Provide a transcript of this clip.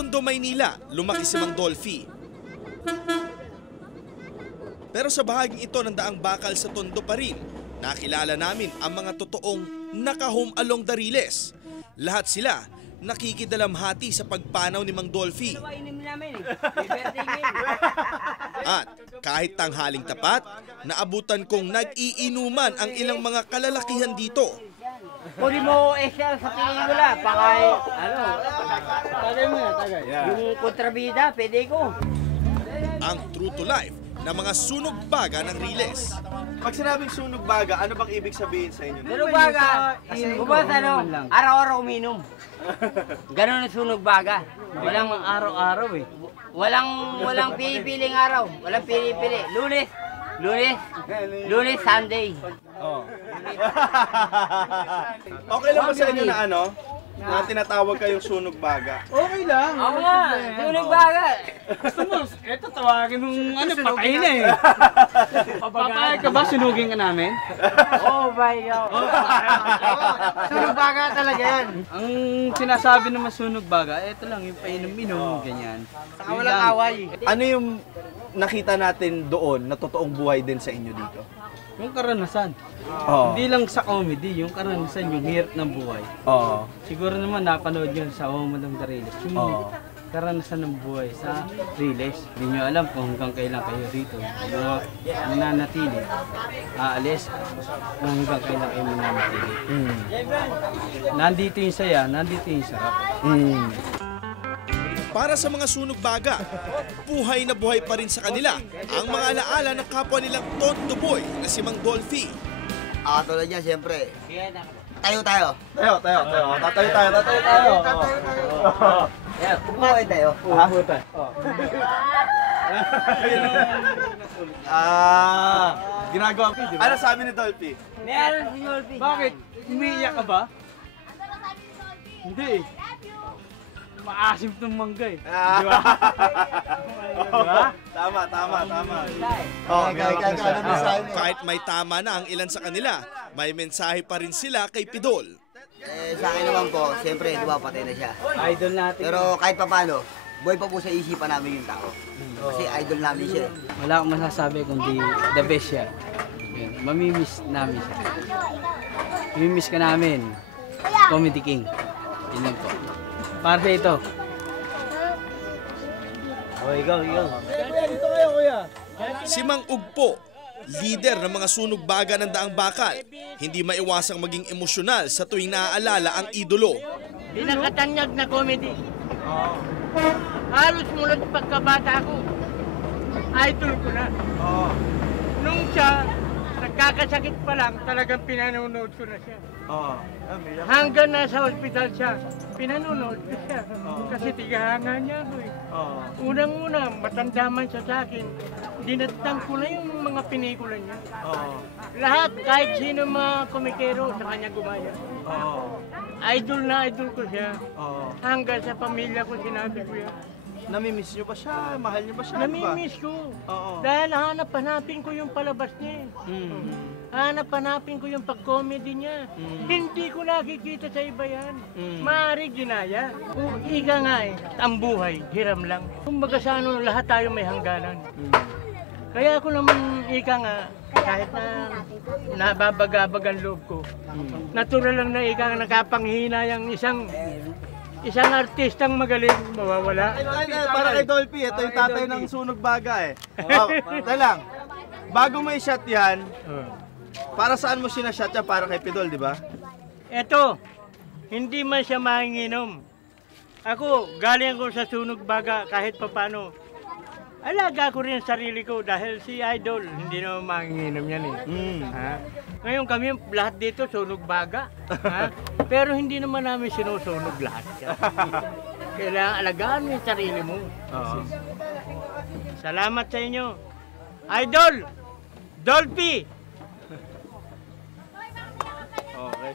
Tondo, Maynila, lumaki si Mang Dolphy. Pero sa bahaging ito ng daang bakal sa Tondo pa rin, nakilala namin ang mga totoong naka-home along the Riles. Lahat sila nakikidalamhati sa pagpanaw ni Mang Dolphy. At kahit tanghaling tapat, naabutan kong nag-iinuman ang ilang mga kalalakihan dito. Pwede mo extra sa pelikula, pakay, tagay mo na, tagay. Yung kontrabida, pwede ko. Ang true to life na mga sunog baga ng Riles. Pag sinabing sunog baga, ano bang ibig sabihin sa inyo? Sunog baga, kumbaga araw-araw uminom. Ganon ang sunog baga. Walang araw-araw eh. Walang pili-piling araw. Walang pili-pili. Lunes, Sunday. Oh. Okay lang ba sa inyo na ano? Na tinatawag kayong sunog baga? Okay lang. Ako nga, sunog baga. Gusto mo, eto tawagin mong patay na eh. Papayag ka ba, sunugin ka namin? Oh my God. Sunog baga talaga yan. Ang sinasabi naman sunog baga, eto lang, yung painom-inom, ganyan. Saka walang away. Ano yung nakita natin doon na totoong buhay din sa inyo dito? Yung karanasan. Oo. Hindi lang sa comedy, yung karanasan, yung hirap ng buhay. Oo. Siguro naman napanood yun sa Home Along the Riles. Yung karanasan ng buhay sa Riles. Hindi nyo alam kung hanggang kailan kayo rito. Mananatili. Aalis kung hanggang kailan kayo mananatili. Nandito yung saya, nandito yung sarap. Para sa mga sunog baga, buhay na buhay pa rin sa kanila ang mga alaala ng kapwa nilang Tondo boy na si Mang Dolphy. Tulad niya, siyempre. Tayo tayo. Tayo. Tatayo tayo. Umuhay tayo. Ginagawa ko. Ano sabi ni Dolphy? Meron si Dolphy. Bakit? Umiiyak ka ba? Hindi. Maasim tong mangga eh. Di ba? Diba? Tama. Kahit may tama na ang ilan sa kanila, may mensahe pa rin sila kay Pidol. Sa akin naman po, siyempre, di ba, patay na siya. Idol natin. Pero kahit paano, buhay pa po sa isipan namin yung tao. Kasi idol namin siya. Wala akong masasabi kundi the best siya. Yun. Mamimiss namin siya. Mamimiss ka namin. Comedy King. Yun lang po. Para sa ito. Ikaw. Si Mang Ugpo, leader ng mga sunog baga ng daang bakal, hindi maiwasang maging emosyonal sa tuwing naaalala ang idolo. Pinakatanyag na comedy. Halos mulad pagkabata ko. Idol ko na. Nung siya, nagkakasakit pa lang, talagang pinanonood ko na siya. Hanggang nasa ospital siya, pinanonood ko siya. Kasi tigahanga niya ako eh. Unang-una, matanda man siya sa akin, dinatang ko na yung mga pinikula niya. Lahat, kahit sino mga komikero, sa kanya gumaya. Idol na idol ko siya. Hanggang sa pamilya ko sinabi ko yan. Namimiss nyo ba siya? Mahal nyo ba siya? Namimiss ko. Dahil hanap-hanapin ko yung palabas niya. Hanap-hanapin ko yung pag-comedy niya. Hindi ko nakikita sa iba yan. Maaari ginaya. Kung ika nga eh, ang buhay, hiram lang. Kumbaga sa ano, lahat tayo may hangganan. Kaya ako naman ika nga, kahit na nababagabag ang loob ko, natural lang na ika nga nakapanghina yung isang artistang magaling, mawawala. Para kay Dolphy, ito yung tatay ng sunog baga eh. Tayo lang, bago mo i-shot yan, para saan mo sinashot yan? Para kay Pidol, di ba? Eto, hindi man siya manginginom. Ako, galing ako sa sunog baga kahit papano. Alaga ko rin ang sarili ko dahil si Idol, hindi naman manginginom yan eh. Ha? Ngayon kami, lahat dito sunog baga. Ha? Pero hindi naman namin sinusunog lahat. Kailangan alagaan mo yung sarili mo. Salamat sa inyo. Idol! Dolphy! Okay.